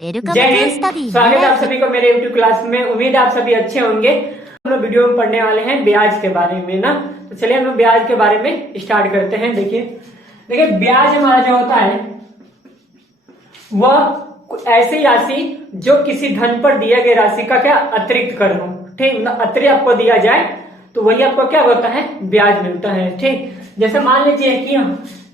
जय हिंद। स्वागत है आप सभी को मेरे YouTube क्लास में। उम्मीद है आप सभी अच्छे होंगे। हम लोग वीडियो में पढ़ने वाले हैं ब्याज के बारे में ना। तो चलिए हम लोग ब्याज के बारे में स्टार्ट करते हैं। देखिए ब्याज हमारा जो होता है वह ऐसी राशि जो किसी धन पर दिया गया राशि का क्या अतिरिक्त कर हो। ठीक, अतिरिक्त आपको दिया जाए तो वही आपको क्या होता है, ब्याज मिलता है। ठीक, जैसे मान लीजिए कि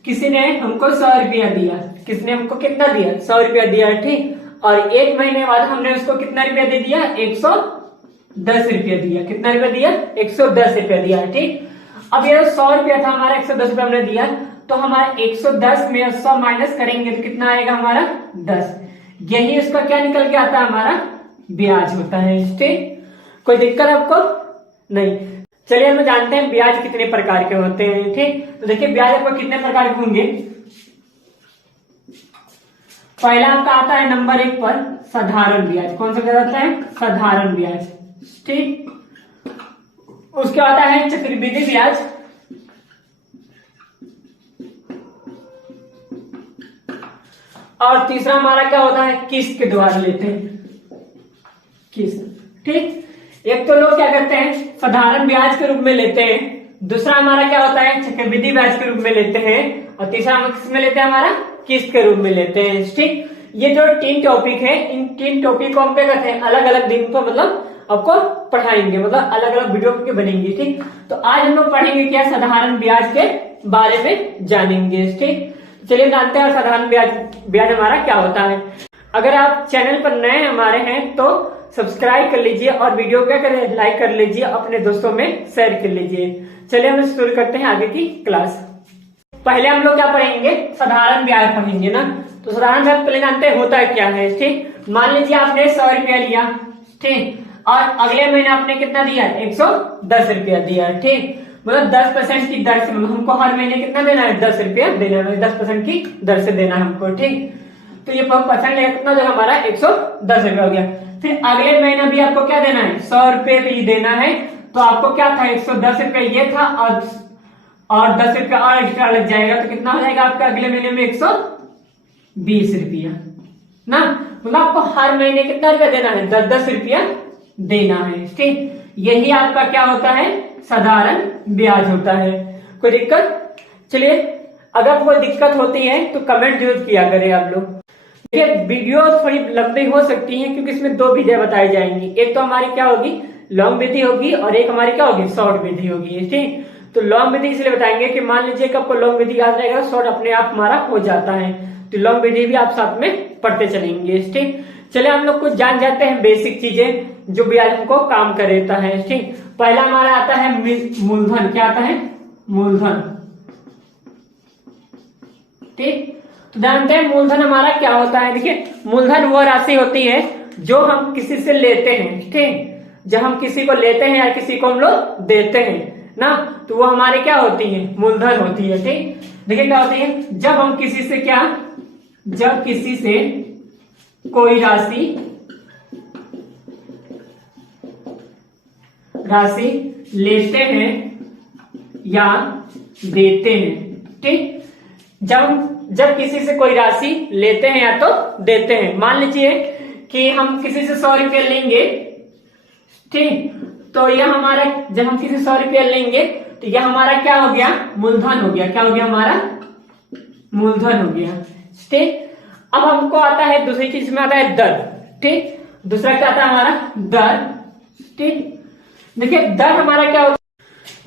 किसी ने हमको 100 रुपया दिया। किसने हमको कितना दिया? 100 रुपया दिया। ठीक, और एक महीने बाद हमने उसको कितना रुपया दे दिया? 110 रुपया दिया। कितना रुपया दिया? 110 रुपया दिया। ठीक, अब ये 100 रुपया था हमारा, 110 रुपया हमने दिया, तो हमारा 110 में 100 माइनस करेंगे तो कितना आएगा हमारा? 10। यही उसका क्या निकल के आता है? हमारा ब्याज होता है। ठीक, कोई दिक्कत आपको नहीं? चलिए हम जानते हैं ब्याज कितने प्रकार के होते हैं। ठीक, तो देखिए ब्याज आपको कितने प्रकार के होंगे। पहला आपका आता है नंबर 1 पर साधारण ब्याज। कौन सा ब्याज आता है? साधारण ब्याज। ठीक, उसके आता है चक्रवृद्धि ब्याज। और तीसरा हमारा क्या होता है? किस्त के द्वारा लेते हैं, किस्त। ठीक, एक तो लोग क्या करते हैं साधारण ब्याज के रूप में लेते हैं, दूसरा हमारा क्या होता है चक्रवृद्धि ब्याज के रूप में लेते हैं, और तीसरा हम किस में लेते हैं? हमारा किस्त के रूप में लेते हैं। ठीक, ये जो 3 टॉपिक है, इन 3 टॉपिक को हम क्या करते हैं अलग अलग दिन पर मतलब आपको पढ़ाएंगे, मतलब अलग अलग वीडियो के बनेंगे। ठीक, तो आज हम लोग पढ़ेंगे क्या? साधारण ब्याज के बारे में जानेंगे। ठीक, चलिए जानते हैं साधारण ब्याज हमारा क्या होता है। अगर आप चैनल पर नए हमारे हैं तो सब्सक्राइब कर लीजिए और वीडियो क्या करें, लाइक कर लीजिए, अपने दोस्तों में शेयर कर लीजिए। चलिए हम शुरू करते हैं आगे की क्लास। पहले हम लोग क्या पढ़ेंगे? साधारण ब्याज पढ़ेंगे ना। तो साधारण ब्याज पहले जानते हैं होता है क्या है। ठीक, मान लीजिए आपने 100 रुपया लिया। ठीक, और अगले महीने आपने कितना दिया? 110 रुपया दिया। ठीक, मतलब 10% की दर से, मतलब हमको हर महीने कितना देना है? 10 रुपया देना है, 10% की दर से देना है हमको। ठीक, तो ये परसेंट लेगा कितना देगा? हमारा 110 रुपया हो गया। फिर अगले महीने भी आपको क्या देना है? 100 रुपये पे ही देना है। तो आपको क्या था? 110 रुपया ये था, और 10 रुपया और एक्स्ट्रा लग जाएगा, तो कितना हो जाएगा आपका अगले महीने में? 120 रुपया ना। मतलब आपको हर महीने कितना रुपया देना है? 10-10 रुपया देना है। ठीक, यही आपका क्या होता है? साधारण ब्याज होता है। कोई दिक्कत? चलिए, अगर कोई दिक्कत होती है तो कमेंट जरूर किया करें आप लोग। देखिए वीडियो थोड़ी लंबी हो सकती है क्योंकि इसमें 2 विधियां बताई जाएंगी। एक तो हमारी क्या होगी? लॉन्ग विधि होगी, और एक हमारी क्या होगी? शॉर्ट विधि होगी। ठीक, तो लॉन्ग विधि इसलिए बताएंगे कि मान लीजिए कि आपको लॉन्ग विधि याद रहेगा, शॉर्ट अपने आप हमारा हो जाता है, तो लॉन्ग विधि भी आप साथ में पढ़ते चलेंगे। ठीक, चलिए हम लोग कुछ जान जाते हैं बेसिक चीजें जो ब्याज हमको काम कर देता है। ठीक, पहला हमारा आता है मूलधन। क्या आता है? मूलधन। ठीक, तो जानते हैं मूलधन हमारा क्या होता है। देखिए मूलधन वो राशि होती है जो हम किसी से लेते हैं। ठीक, जब हम किसी को लेते हैं या किसी को हम लोग देते हैं ना, तो वो हमारे क्या होती है? मूलधन होती है। ठीक, देखिए क्या होती है? जब हम किसी से क्या, जब किसी से कोई राशि लेते हैं या देते हैं। ठीक, जब किसी से कोई राशि लेते हैं या तो देते हैं। मान लीजिए कि हम किसी से 100 रुपया लेंगे। ठीक, तो यह हमारा, जब हम किसी 100 रुपया लेंगे तो यह हमारा क्या हो गया? मूलधन हो गया। क्या हो गया? हमारा मूलधन हो गया। ठीक, अब हमको आता है दूसरी चीज में आता है दर। ठीक, दूसरा क्या आता है? हमारा दर। ठीक, देखिए दर हमारा क्या होगा?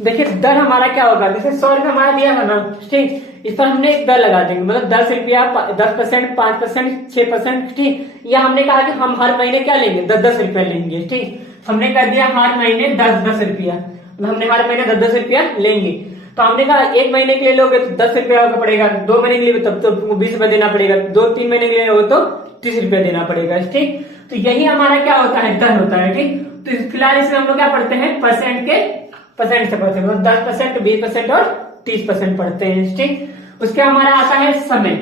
देखिए दर हमारा क्या होगा? जैसे 100 रुपया हमारा दिया है ना। ठीक, इस पर हमने एक दर लगा देंगे, मतलब 10 रुपया, 10%, 5%, 6%। ठीक, या हमने कहा कि हम हर महीने क्या लेंगे? 10-10 रुपया लेंगे। ठीक, हमने कर दिया हर महीने 10-10 रुपया, मतलब हमने हर महीने 10-10 रुपया लेंगे। तो हमने कहा 1 महीने के लिए लोगे तो 10 रुपया का पड़ेगा, 2 महीने के लिए तब तो तुमको 20 रुपया देना पड़ेगा, 2-3 महीने के लिए हो तो 30 रुपया देना पड़ेगा। ठीक, तो यही हमारा क्या होता है? दर होता है। ठीक, तो फिलहाल इसमें हम लोग क्या पढ़ते हैं? परसेंट से पढ़ते हैं, मतलब 10%, 20% और 30% पढ़ते हैं। ठीक, उसके हमारा आता है समय।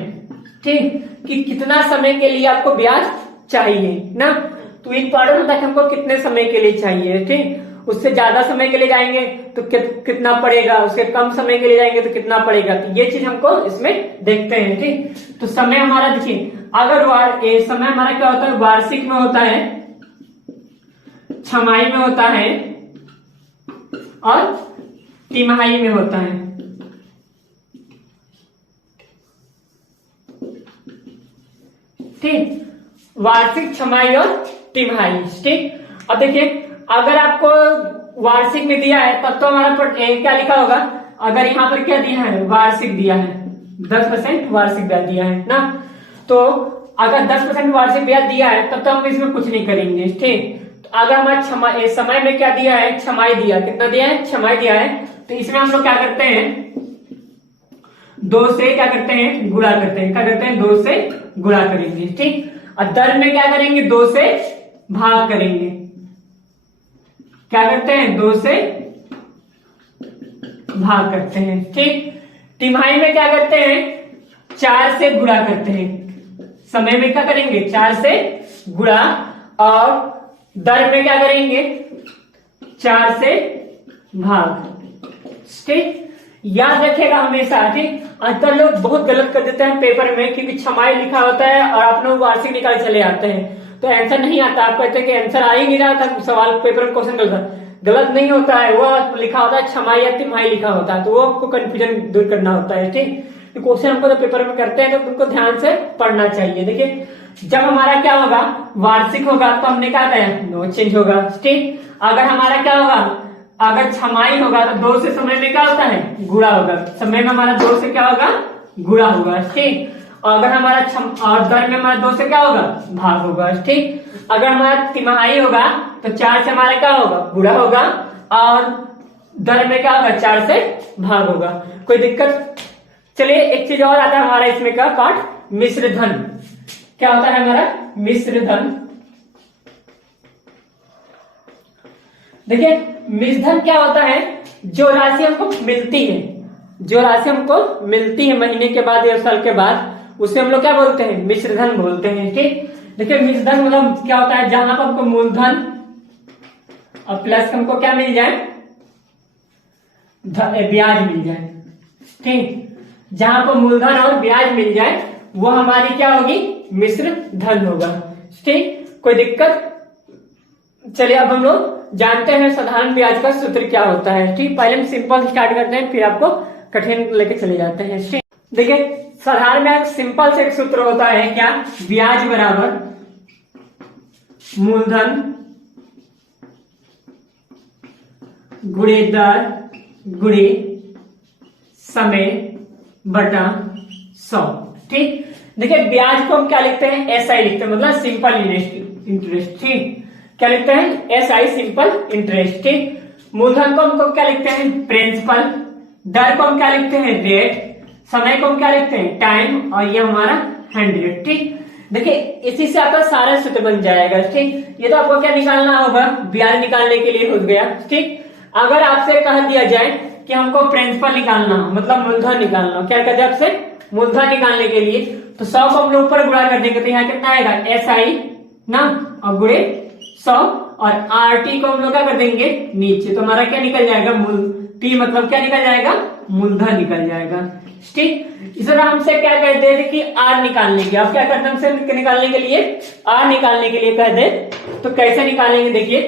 ठीक, कि कितना समय के लिए आपको ब्याज चाहिए ना, तो इंपॉर्टेंट होता है कि हमको कितने समय के लिए चाहिए। ठीक, उससे ज्यादा समय के लिए जाएंगे तो कितना पड़ेगा, उसके कम समय के लिए जाएंगे तो कितना पड़ेगा, तो ये चीज हमको इसमें देखते हैं। ठीक, तो समय हमारा देखिए अगर ये समय हमारा क्या होता है, वार्षिक में होता है, छमाही में होता है और तिमाही में होता है। ठीक, वार्षिक, छमाही और तिमाही। ठीक, अब देखिए अगर आपको वार्षिक में दिया है तब तो हमारा क्या लिखा होगा, अगर यहाँ पर क्या दिया है, वार्षिक दिया है, 10% वार्षिक ब्याज दिया है ना, तो अगर 10% वार्षिक ब्याज दिया है तब तो हम इसमें कुछ नहीं करेंगे। ठीक, तो अगर हमारा समय में क्या दिया है, छमाही दिया, कितना दिया है, छमाही दिया है, तो इसमें हम लोग क्या करते हैं, 2 से क्या करते हैं, गुणा करते हैं। क्या करते हैं, 2 से गुणा करेंगे। ठीक, और दर में क्या करेंगे, 2 से भाग करेंगे। क्या करते हैं, 2 से भाग करते हैं। ठीक, तिमाही में क्या करते हैं, 4 से गुणा करते हैं। समय में क्या करेंगे, 4 से गुणा, और दर में क्या करेंगे, 4 से भाग। ठीक, याद रखिएगा हमेशा। ठीक, अंतर लोग बहुत गलत कर देते हैं पेपर में, क्योंकि छमाही लिखा होता है और आप लोग वार्षिक निकाल चले आते हैं तो आंसर नहीं आता। आप कहते हैं कि आंसर आ ही नहीं रहा था, सवाल पेपर में क्वेश्चन गलत नहीं होता है, वो लिखा होता है छमाही या तिमाही लिखा होता है, तो वो आपको कंफ्यूजन दूर करना होता है। ठीक, तो क्वेश्चन हमको जब पेपर में करते हैं तो तुमको ध्यान से पढ़ना चाहिए। देखिए जब हमारा क्या होगा, वार्षिक होगा तो हमने क्या कहा, नो चेंज होगा। ठीक, अगर हमारा क्या होगा, अगर छमाही होगा तो 2 से समय में क्या होता है, गुणा होगा। समय में हमारा 2 से क्या होगा, गुणा होगा। ठीक, अगर हमारा और दर में हमारा 2 से क्या होगा, भाग होगा। ठीक, अगर हमारा तिमाही होगा तो 4 से हमारा क्या होगा, गुणा होगा, और दर में क्या होगा, 4 से भाग होगा। कोई दिक्कत? चलिए एक चीज और आता है हमारा इसमें का पार्ट, मिश्र धन। क्या होता है हमारा, मिश्र धन। देखिए मिश्र धन क्या होता है, जो राशि हमको मिलती है, जो राशि हमको मिलती है महीने के बाद या साल के बाद, उसे हम लोग क्या बोलते हैं, मिश्र धन बोलते हैं। ठीक, देखिए मिश्र धन मतलब क्या होता है, जहां पर हमको मूलधन और प्लस हमको क्या मिल जाए, ब्याज मिल जाए। ठीक, जहां पर मूलधन और ब्याज मिल जाए वो हमारी क्या होगी, मिश्र धन होगा। ठीक, कोई दिक्कत? चलिए अब हम लोग जानते हैं साधारण ब्याज का सूत्र क्या होता है। ठीक, पहले हम सिंपल स्टार्ट करते हैं, फिर आपको कठिन लेके चले जाते हैं। ठीक, देखिए साधारण ब्याज सिंपल से एक सूत्र होता है क्या, ब्याज बराबर मूलधन गुणे दर गुणे समय बटा 100। ठीक, देखिए ब्याज को हम क्या लिखते हैं, एसआई लिखते हैं, मतलब सिंपल इंटरेस्ट। ठीक, क्या लिखते हैं, एसआई सिंपल इंटरेस्ट। ठीक, मूलधन को हमको क्या लिखते हैं, प्रिंसिपल, दर को हम क्या लिखते हैं, रेट, समय को हम क्या लिखते हैं, टाइम, और ये हमारा 100। ठीक, देखिए इसी से आपका सारा सूत्र बन जाएगा। ठीक, ये तो आपको क्या निकालना होगा, ब्याज निकालने के लिए हो गया। ठीक, अगर आपसे कह दिया जाए कि हमको प्रिंसिपल निकालना हो, मतलब मूलधन निकालना हो, क्या कहते हैं आपसे, मूलधन निकालने के लिए, तो 100 को हम लोग ऊपर गुणा कर देंगे तो यहाँ कितना आएगा, एसआई ना, और गुणे 100, और आरटी को हम लोग क्या कर देंगे नीचे, तो हमारा क्या निकल जाएगा, पी मतलब क्या निकल जाएगा, मूलधन निकल जाएगा। ठीक, इस तरह हमसे क्या कहते हैं कि आर निकालने के, आप क्या करते हैं हमसे निकालने के लिए, आर निकालने के लिए कह दे, तो कैसे निकालेंगे, देखिए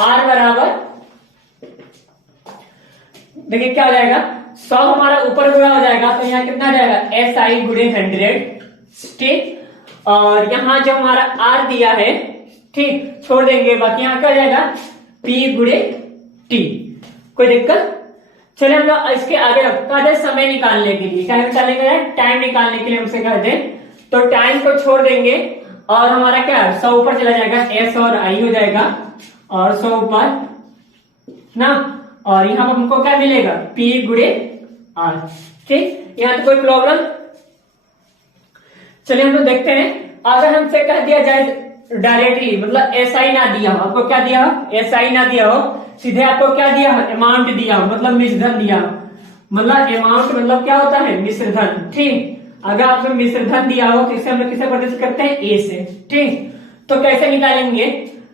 आर बराबर, देखिए क्या हो जाएगा, 100 हमारा ऊपर गुणा हो जाएगा तो यहाँ कितना जाएगा, एस आई गुणे 100। ठीक, और यहाँ जो हमारा आर दिया है, ठीक, छोड़ देंगे, बाकी यहाँ क्या जाएगा, पी गुणे टी। कोई दिक्कत? चलिए हम लोग इसके आगे रखता है समय निकालने के लिए, क्या निकालने के लिए, टाइम निकालने के लिए हमसे कह दे, तो टाइम को छोड़ देंगे और हमारा क्या 100 ऊपर चला जाएगा, एस और आई हो जाएगा, और 100 ऊपर ना, और यहाँ पर हमको क्या मिलेगा, पी गुणे आर। ठीक, यहाँ तो कोई प्रॉब्लम? चलिए हम लोग देखते हैं, अगर हमसे कह दिया जाए डायरेक्टली, मतलब एस आई ना दिया हो, आपको क्या दिया हो, एस आई ना दिया हो, सीधे आपको क्या दिया हो, अमाउंट दिया हो, मतलब मिश्रधन दिया हो, मतलब अमाउंट मतलब क्या होता है, मिश्रधन। ठीक, अगर आपको मिश्रधन दिया हो तो इसे हम लोग किसे प्रदर्शित करते हैं, ए से। ठीक, तो कैसे निकालेंगे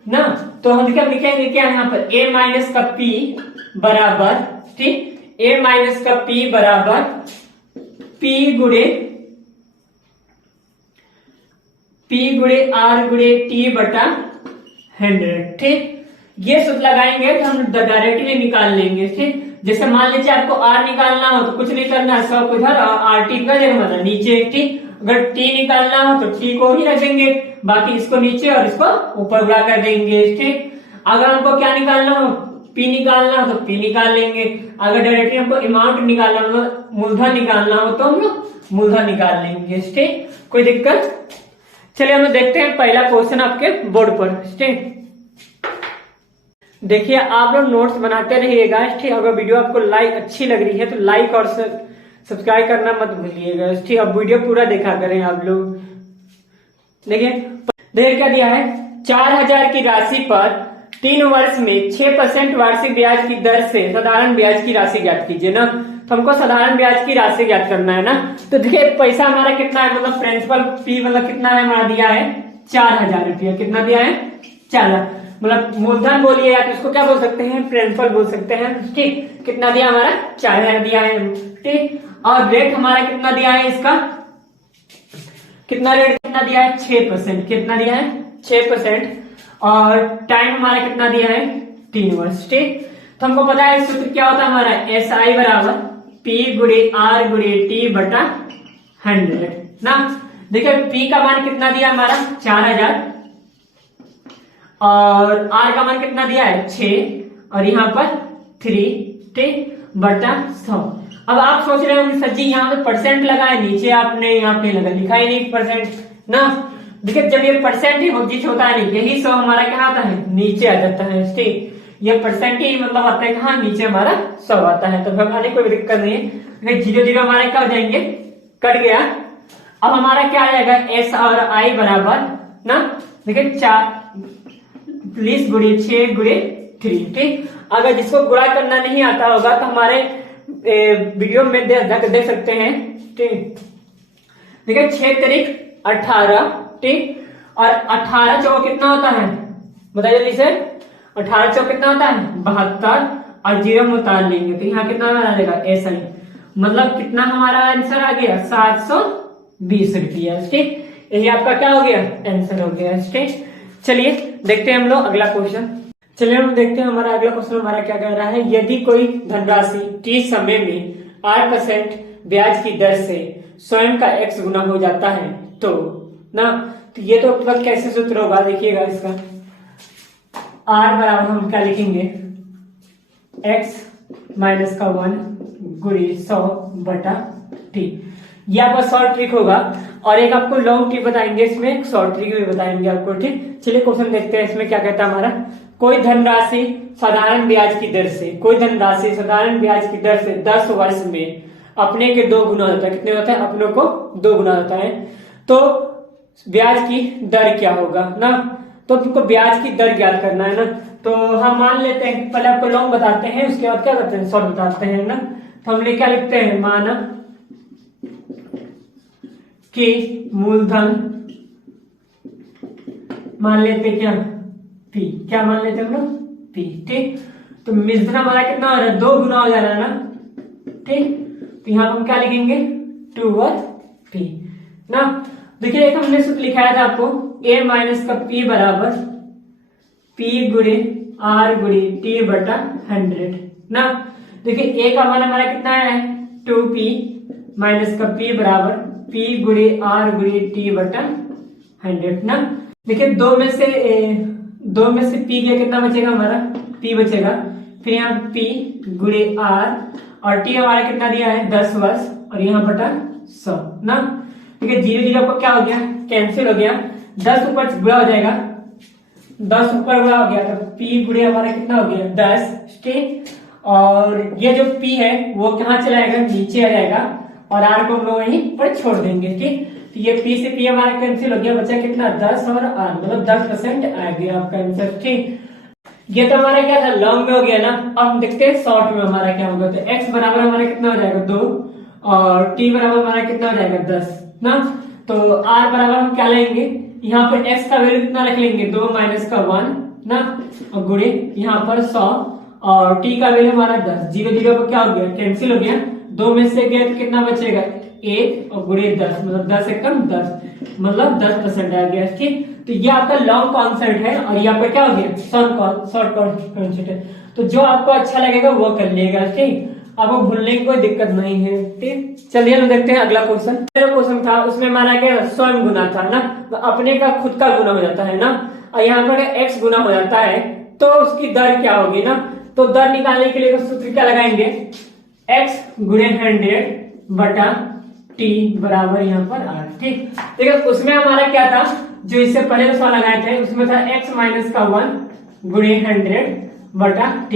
ना, तो हम लिखेंगे क्या यहाँ पर, ए माइनस का पी बराबर, ठीक, ए माइनस का पी बराबर पी गुणे पी गुणे आर गुणे टी बटा 100। ठीक, ये सूत्र लगाएंगे तो हम डायरेक्टली निकाल लेंगे। ठीक, जैसे मान लीजिए आपको आर निकालना हो तो कुछ नहीं करना है, सब इधर आर टी का जगह मतलब नीचे। ठीक, अगर टी निकालना हो तो टी को ही रख देंगे, बाकी इसको नीचे और इसको ऊपर गुणा कर देंगे। ठीक, अगर हमको क्या निकालना हो, पी निकालना हो तो पी निकाल लेंगे। अगर डायरेक्टली हमको अमाउंट निकालना हो, मूलधन निकालना हो तो हम लोग मूलधन निकाल लेंगे। ठीक, कोई दिक्कत? चलिए हम देखते हैं पहला क्वेश्चन आपके बोर्ड पर। ठीक, देखिए आप लोग नोट्स बनाते रहिएगा। ठीक, अगर वीडियो आपको लाइक अच्छी लग रही है तो लाइक और सब्सक्राइब करना मत भूलिएगा। ठीक, अब वीडियो पूरा देखा करें आप लोग। देखिए क्या दिया है, 4000 की राशि पर 3 वर्ष में 6% वार्षिक ब्याज की दर से साधारण ब्याज की राशि ज्ञात कीजिए ना। तो हमको साधारण ब्याज की राशि ज्ञात करना है ना। तो देखिए पैसा हमारा कितना है, मतलब प्रिंसिपल फी मतलब कितना है हमारा दिया है 4000 रुपया। कितना दिया है 4000, मतलब मूलधन बोलिए या तो इसको क्या बोल सकते हैं, प्रिंसिपल बोल सकते हैं। ठीक, कितना दिया हमारा 4000 दिया है। ठीक, और रेट हमारा कितना दिया है, इसका कितना रेट कितना दिया है 6%। कितना दिया है 6%। और टाइम हमारा कितना दिया है 3 वर्ष। ठीक, तो हमको पता है सूत्र क्या होता है हमारा, एस आई बराबर पी गुणे आर गुणे टी बटा 100 ना। देखिए पी का मान कितना दिया हमारा 4000 और आर का मान कितना दिया है 6 और यहाँ पर 3। ठीक, बटा 100। अब आप सोच रहे होंगे सर जी यहाँ पे परसेंट लगा है, नीचे आपने यहाँ पे लगा लिखा ही नहीं परसेंट ना। देखिए जब ये परसेंट ही जिस होता है नहीं, यही 100 हमारा क्या आता है नीचे आ जाता है। ठीक, ये परसेंट ही मतलब आता है कहाँ, नीचे हमारा 100 आता है। तो भगाने कोई दिक्कत नहीं है, 0 हमारे क्या हो जाएंगे, कट गया। अब हमारा क्या आ जाएगा, एस और आई बराबर ना, देखिए 40 गुणे 6 गुणे 3। ठीक, अगर जिसको गुणा करना नहीं आता होगा तो हमारे वीडियो में देख सकते हैं। ठीक, देखिए 6 तारीख 18। ठीक, और 18 चौक कितना होता है बताइए जल्दी से, 18 चौक कितना होता है 72 और 0 में उतार लेंगे तो यहाँ कितना आ जाएगा ऐसा ही, मतलब कितना हमारा आंसर आ गया 720 रुपया। ठीक, यही आपका क्या हो गया आंसर हो गया। ठीक, चलिए देखते हैं हम लोग अगला क्वेश्चन। चलिए हम देखते हैं हमारा अगला क्वेश्चन हमारा क्या कह रहा है, यदि कोई धनराशि t समय में 8% ब्याज की दर से स्वयं का x गुना हो जाता है तो ना। तो ये तो मतलब कैसे सूत्र होगा देखिएगा इसका, r बराबर हम क्या लिखेंगे x माइनस का 1 गुणे 100 बटा t। ये आपका शॉर्ट ट्रिक होगा और एक आपको लॉन्ग ट्रिक बताएंगे, इसमें एक शॉर्ट ट्रिक भी बताएंगे आपको। ठीक, चलिए क्वेश्चन देखते हैं इसमें क्या कहता है हमारा, कोई धनराशि साधारण ब्याज की दर से, कोई धनराशि साधारण ब्याज की दर से 10 वर्ष में अपने के 2 गुना होता है। कितने होता है, अपनों को 2 गुना होता है। तो ब्याज की दर क्या होगा ना, तो तुमको ब्याज की दर ज्ञात करना है ना। तो हम मान लेते हैं, पहले आपको लॉन्ग बताते हैं उसके बाद क्या करते हैं शॉर्ट बताते हैं ना। तो हम क्या लिखते हैं, माना कि मूलधन मान लेते क्या पी, क्या मान लेते हम लोग पी। ठीक, तो मिश्रण हमारा कितना हो रहा है 2 गुना हो जा रहा है ना। ठीक, तो यहाँ पर हम क्या लिखेंगे 2 और पी ना। देखिए एक हमने सूत्र लिखाया था आपको, a माइनस का p बराबर p गुणे r गुणे t बटा 100 ना। देखिए a का मान हमारा कितना है 2p माइनस का p बराबर p गुणे r गुणे t बटा 100 ना। देखिए दो में से p गया, कितना बचेगा हमारा p बचेगा, फिर यहाँ p गुणे r और t हमारा कितना दिया है 10 वर्ष और यहाँ बटा 100 ना। ठीक है, 0 को क्या हो गया कैंसिल हो गया, 10 ऊपर गुणा हो जाएगा, 10 ऊपर गुणा हो गया तो p गुणे हमारा कितना हो गया 10। ठीक, और ये जो p है वो कहाँ चला जाएगा नीचे आ जाएगा और r को हम लोग वहीं पर छोड़ देंगे। ठीक, तो ये p से p हमारा कैंसिल हो गया, बचा कितना 10 और r मतलब 10% आ गया आपका आंसर। ठीक, ये तो हमारा क्या था लॉन्ग में हो गया ना। अब हम देखते हैं शॉर्ट में हमारा क्या होगा, तो x बराबर हमारा कितना हो जाएगा 2 और t बराबर हमारा कितना हो जाएगा 10 ना। तो r बराबर हम क्या लेंगे, यहाँ पर x का वैल्यू कितना रख लेंगे 2 माइनस का 1 ना, और गुणे यहाँ पर 100 और t का वैल्यू हमारा 10। 0 0 को क्या हो गया कैंसिल हो गया, 2 में से गया तो कितना बचेगा 1 और गुणे 10 मतलब 10 एकम 10 मतलब 10% आ गया। ठीक, तो ये आपका लॉन्ग कॉन्सेप्ट है और ये आपका क्या हो गया शॉर्ट कॉन्सेप्ट है। तो जो आपको अच्छा लगेगा वो कर लिएगा। ठीक, आपको भूलने की कोई दिक्कत नहीं है। ठीक, चलिए हम देखते हैं अगला क्वेश्चन। क्वेश्चन था उसमें हमारा क्या स्वयं गुना था ना, तो अपने का खुद का गुना हो जाता है ना, और यहाँ पर x गुना हो जाता है तो उसकी दर क्या होगी ना, तो दर निकालने के लिए तो सूत्र क्या लगाएंगे, x गुणे 100 बटा t बराबर यहाँ पर r। ठीक, देखिए उसमें हमारा क्या था, जो इससे पहले सवाल लगाए थे उसमें था x माइनस का 1 गुणे 100 बटा t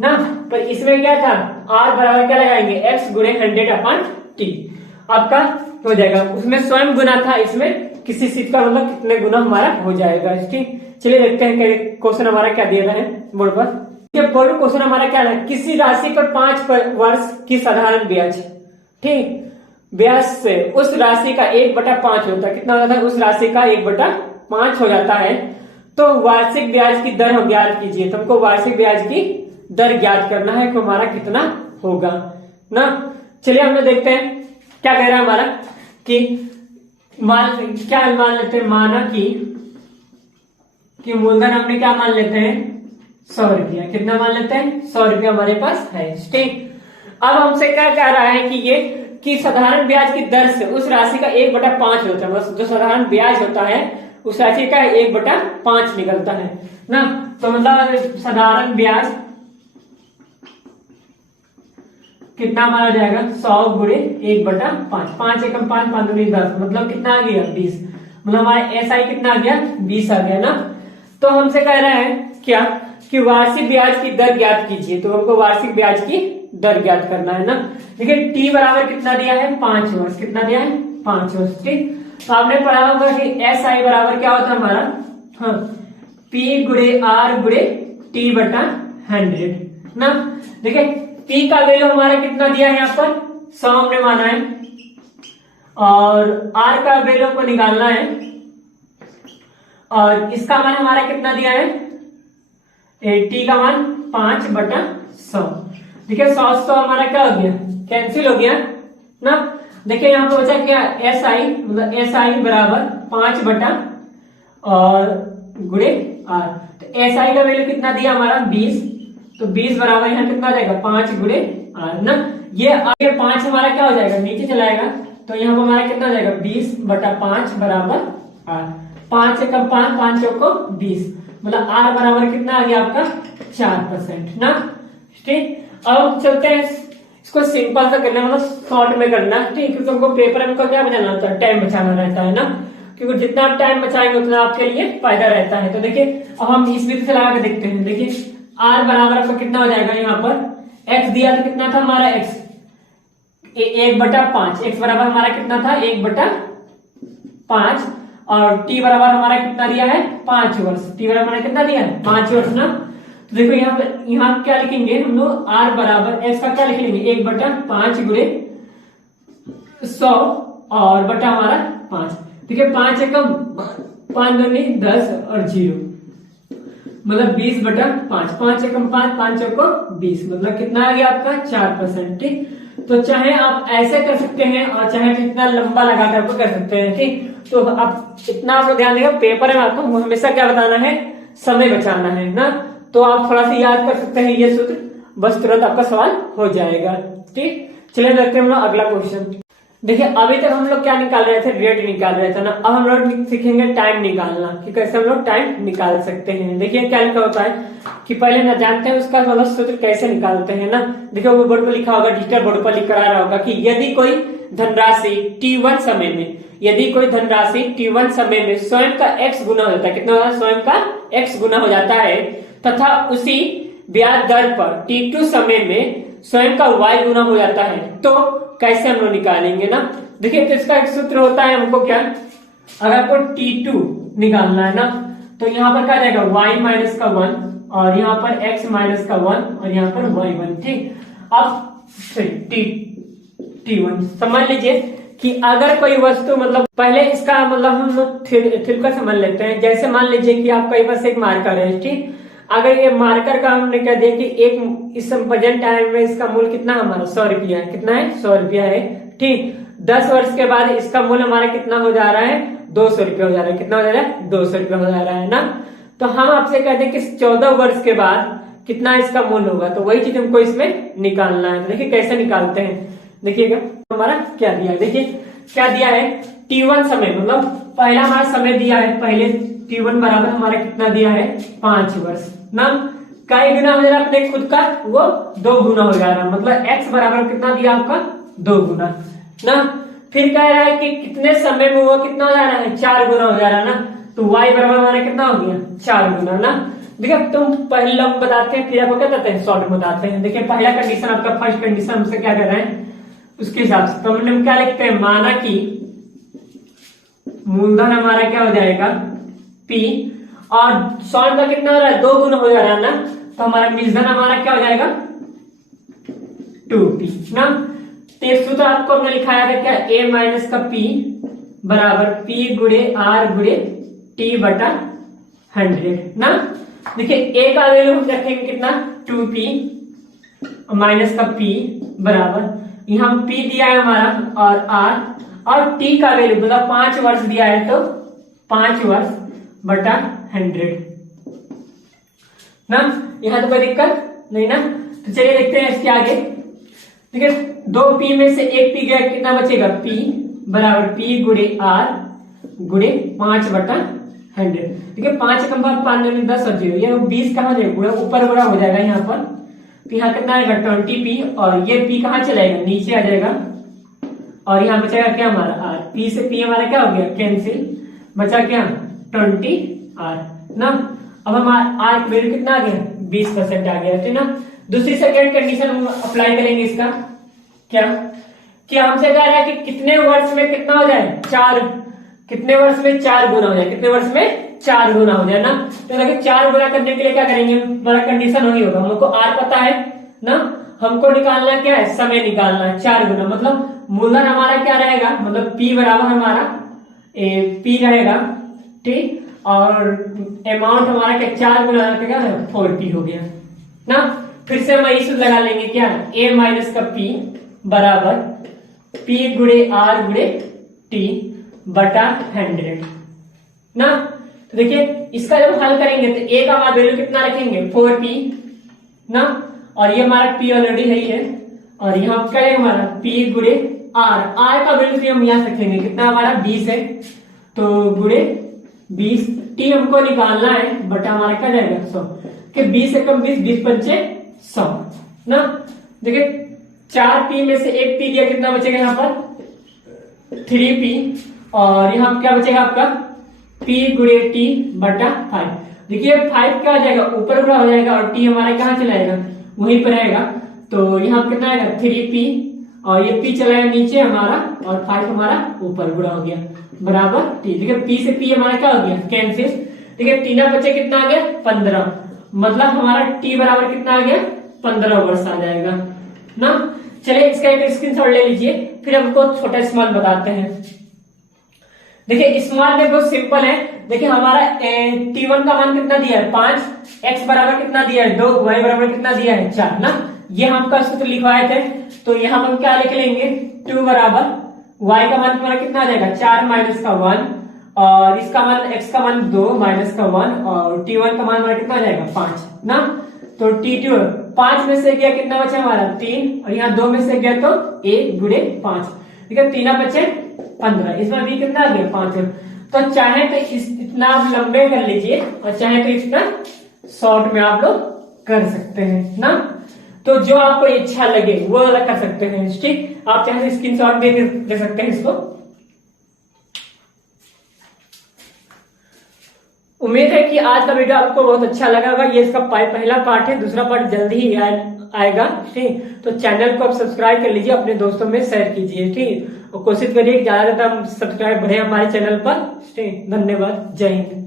ना, पर इसमें क्या था r बराबर क्या लगाएंगे x गुणे 100 अपन t, आपका हो जाएगा। उसमें स्वयं गुना था, इसमें किसी चीज का मतलब कितने गुना हमारा हो जाएगा। ठीक, चलिए देखते हैं क्वेश्चन हमारा क्या दिया है बोर्ड पर। ये बोर्ड क्वेश्चन हमारा क्या है, किसी राशि पर 5 वर्ष की साधारण ब्याज, ठीक, ब्याज से उस राशि का 1/5 होता है, कितना हो जाता है, उस राशि का 1/5 हो जाता है, तो वार्षिक ब्याज की दर हम ज्ञात कीजिए। तो हमको वार्षिक ब्याज की दर ज्ञात करना है कि हमारा कितना होगा ना। चलिए हम देखते हैं क्या कह रहा है हमारा, कि मान लेते हैं, माना कि मूलधन हमने क्या मान लेते हैं 100 रुपया, कितना मान लेते हैं 100 रुपया हमारे पास है। ठीक, अब हमसे क्या कह रहा है कि ये कि साधारण ब्याज की दर से उस राशि का 1/5 होता है, बस जो साधारण ब्याज होता है उस राशि का 1/5 निकलता है ना, तो मतलब साधारण ब्याज कितना माना जाएगा 100 गुणे 1/5, 5 एकम 5 5 दूनी 10 मतलब कितना आ गया 20, मतलब हमारा एसआई कितना आ गया 20 आ गया ना। तो हमसे कह रहे हैं क्या कि वार्षिक ब्याज की दर ज्ञात कीजिए, तो हमको वार्षिक ब्याज की दर ज्ञात करना है ना। देखिए टी बराबर कितना दिया है 5 वर्ष, कितना दिया है 5 वर्ष। ठीक, तो आपने पढ़ा होगा कि एस आई बराबर क्या होता है हमारा, हाँ, पी गुणे आर गुणे टी बटा 100 ना। देखिए पी का वैल्यू हमारा कितना दिया है यहाँ पर 100 हमने माना है, और आर का वैल्यू को निकालना है, और इसका मान हमारा कितना दिया है, टी का मान 5/100। देखिए 100 हमारा क्या हो गया, कैंसिल हो गया ना। देखिए यहाँ पे बचा क्या एस आई, मतलब एस आई बराबर 5 बटा और गुणे आर, तो एस आई का वैल्यू कितना दिया हमारा 20, तो 20 बराबर यहाँ कितना आ जाएगा 5 गुणे आर ना। ये आगे 5 हमारा क्या हो जाएगा नीचे चलाएगा, तो यहाँ पर हमारा कितना हो जाएगा 20/5 बराबर आर, 5 एकम 5 5 चौको 20, मतलब आर बराबर कितना आ गया आपका 4% ना। ठीक, अब चलते हैं इसको सिंपल सा करना, मतलब शॉर्ट में करना। ठीक, क्योंकि हमको पेपर में क्या बचाना होता है, टाइम बचाना रहता है ना, क्योंकि जितना आप टाइम बचाएंगे उतना आपके लिए फायदा रहता है। तो देखिए अब हम इस विधि से लगा के देखते हैं। देखिए आर बराबर आपका कितना हो जाएगा, यहाँ पर एक्स दिया तो कितना था हमारा एक्स 1/5, एक्स बराबर हमारा कितना था 1/5, और टी बराबर हमारा कितना दिया है 5 वर्ष, टी बराबर हमारा कितना दिया है 5 वर्ष ना। तो देखो यहाँ पर यहाँ क्या लिखेंगे हम लोग, आर बराबर एक्स का क्या लिख लेंगे 1/5 गुणे 100 और बटा हमारा 5। देखिए 5 एकम 5 दूनी 10 और 0 मतलब 20/5, 5 एकम 5 5 चौको 20, मतलब कितना आ गया आपका 4%। ठीक, तो चाहे आप ऐसे कर सकते हैं और चाहे जितना लंबा लगा कर कर सकते हैं। ठीक, तो आप इतना आपको ध्यान देगा, पेपर में आपको हमेशा क्या बताना है, समय बचाना है ना। तो आप थोड़ा सा याद कर सकते हैं ये सूत्र, बस तुरंत आपका सवाल हो जाएगा। ठीक, चलिए देखते हैं हम लोग अगला क्वेश्चन। देखिए अभी तक हम लोग क्या निकाल रहे थे, रेट निकाल रहे थे ना, अब हम लोग सीखेंगे टाइम निकालना कि कैसे हम लोग टाइम निकाल सकते हैं। देखिए क्या लिखा होता है कि पहले ना जानते हैं उसका मतलब सूत्र कैसे निकालते हैं ना। देखिए वो बोर्ड पर लिखा होगा, डिजिटल बोर्ड पर लिख कर आ रहा होगा कि यदि कोई धनराशि t1 समय में, यदि कोई धनराशि t1 समय में स्वयं का x गुना हो जाता है, कितना होता है स्वयं का x गुना हो जाता है, तथा उसी ब्याज दर पर t2 समय में स्वयं का y गुना हो जाता है, तो कैसे हम लोग निकालेंगे ना। देखिए तो इसका एक सूत्र होता है हमको क्या, अगर आपको t2 निकालना है ना, तो यहाँ पर क्या जाएगा y माइनस का 1 और यहाँ पर x माइनस का 1 और यहाँ पर y1। ठीक, अब t1 समझ लीजिए कि अगर कोई वस्तु, मतलब पहले इसका मतलब हम लोग थिलकर समझ लेते हैं। जैसे मान लीजिए कि आपका पास एक मार्कर है, ठीक, अगर ये मार्कर का हमने कह दिया कि एक इस प्रेजेंट टाइम में इसका मूल्य कितना हमारा 100 रुपया है, कितना है 100 रुपया है। ठीक, 10 वर्ष के बाद इसका मूल्य हमारा कितना हो जा रहा है, 200 रुपया हो जा रहा है। कितना हो जा रहा है, 200 रुपया हो जा रहा है ना। तो हम आपसे कहते हैं कि 14 वर्ष के बाद कितना इसका मूल्य होगा, तो वही चीज हमको इसमें निकालना है। तो देखिए कैसे निकालते हैं, देखिएगा हमारा क्या दिया है, देखिए क्या दिया है, T1 समय, मतलब पहला हमारा समय दिया है, पहले T1 बराबर हमारा कितना दिया है, 5 वर्ष ना। कई गुना हो जा रहा है अपने खुद का, वो 2 गुना हो जा रहा है, मतलब x बराबर कितना दिया आपका, 2 गुना ना। फिर कह रहा है कि कितने समय में वो कितना हो जा रहा है, 4 गुना हो जा रहा है ना। तो y बराबर हमारा कितना हो गया, 4 गुना ना। देखिए तुम पहला बताते हैं, फिर आपको क्या कहते हैं, शॉर्ट में बताते हैं। देखिए पहला कंडीशन आपका, फर्स्ट कंडीशन हमसे क्या कर रहे हैं, उसके हिसाब से तो हम क्या लिखते हैं, माना कि मूलधन हमारा क्या हो जाएगा, P, और शॉर्ट का कितना हो रहा है, 2 गुना हो जा रहा है ना। तो हमारा मूलधन हमारा क्या हो जाएगा, 2P ना। तो एक सूत्र आपको हमने लिखाया था क्या, A माइनस का P बराबर P गुणे R गुणे T बटा 100 ना। देखिए A का वैल्यू हम रखेंगे कितना, 2P माइनस का P बराबर, यहाँ P दिया है हमारा और R, और T का वैल्यू मतलब 5 वर्ष दिया है, तो 5 वर्ष बटा 100 ना। यहाँ तो कोई दिक्कत नहीं ना। तो चलिए देखते हैं इसके आगे। देखिए 2P में से एक P गया, कितना बचेगा, P बराबर P गुणे R गुणे 5 बटा 100। देखिए 5 कम 5 में 10 और 0, ये 20 कहाँ जाएगा, ऊपर बड़ा हो जाएगा यहाँ पर। तो यहाँ कितना आएगा, 20P, और ये P कहाँ चलेगा, नीचे आ जाएगा, और यहाँ बचेगा क्या हमारा R। P से P हमारा क्या हो गया, कैंसिल, बचा क्या, 20R ना। अब हमारा R वैल्यू कितना आ गया, 20% आ गया, ठीक ना। दूसरी सेकेंड कंडीशन हम अप्लाई करेंगे इसका, क्या हमसे कह रहा है कि कितने वर्ष में कितना हो जाए, 4, कितने वर्ष में 4 गुना हो जाए, कितने वर्ष में 4 गुना हो जाए ना। तो देखिए 4 गुना करने के लिए क्या करेंगे, हमारा कंडीशन वही होगा, हमको R पता है ना, हमको निकालना क्या है, समय निकालना है। 4 गुना मतलब मूलधन हमारा क्या रहेगा, मतलब P बराबर हमारा P रहेगा, ठीक, और अमाउंट हमारा क्या, 4 गुना क्या है, 4P हो गया ना। फिर से हम यही सूत्र लगा लेंगे, क्या, A माइनस का P बराबर P गुणे R गुणे T बटा 100 ना। तो देखिए इसका जब हल करेंगे तो A का वैल्यू कितना रखेंगे, 4P ना, और ये हमारा P ऑलरेडी है, और यहाँ क्या है हमारा P गुणे R का वैल्यू हम यहाँ रखेंगे, कितना हमारा 20 है, तो गुणे 20, T हमको निकालना है, बटा हमारा क्या जाएगा 100, कि 20 से कम 20, 20 पंचे 100 ना। देखिए 4P में से एक P दिया, कितना बचेगा यहाँ पर 3P, और यहाँ क्या बचेगा आपका P गुणे T बटा 5। देखिए 5 क्या हो जाएगा, ऊपर गुणा हो जाएगा, और T हमारा कहाँ चला जाएगा, वहीं पर रहेगा। तो यहाँ कितना आएगा 3P, और ये P चला गया नीचे हमारा, और 5 हमारा ऊपर गुणा हो गया बराबर T। देखिए P से P हमारा क्या हो गया, कैंसिल। देखिए 3 बचे कितना आ गया, 15, मतलब हमारा T बराबर कितना आ गया, 15 वर्ष आ जाएगा ना। चलिए इसका एक स्क्रीनशॉट ले लीजिए, फिर हमको छोटा स्मॉल बताते हैं। देखिए स्मॉल में बहुत सिंपल है। देखिए हमारा T1 का मान कितना दिया है, 5, x बराबर कितना दिया है, 2, y बराबर कितना दिया है, 4 ना। ये हमका सूत्र लिखवाए थे, तो यहाँ हम क्या लिख लेंगे, 2 बराबर y का मान हमारा कितना आ जाएगा, 4 माइनस का 1, और इसका मान x का मान 2 माइनस का 1, और T1 का मान हमारा कितना आ जाएगा 5 ना। तो T2 5 में से गया कितना बचा हमारा 3, और यहाँ 2 में से गया तो 1 गुणे 5, ठीक है, 3 बचे 15, इसमें भी कितना आ गया 5। तो चाहे तो इतना आप लंबे कर लीजिए, और चाहे तो इतना शॉर्ट में आप लोग कर सकते हैं ना। तो जो आपको इच्छा लगे वो कर सकते हैं, ठीक। आप चाहे तो स्क्रीनशॉट भी दे सकते हैं इसको। उम्मीद है कि आज का वीडियो आपको बहुत अच्छा लगा होगा। ये इसका पहला पार्ट है, दूसरा पार्ट जल्दी ही आएगा, ठीक। तो चैनल को आप सब्सक्राइब कर लीजिए, अपने दोस्तों में शेयर कीजिए, ठीक, और कोशिश करिए ज्यादा से ज्यादा सब्सक्राइब बढ़े हमारे चैनल पर, ठीक। धन्यवाद, जय हिंद।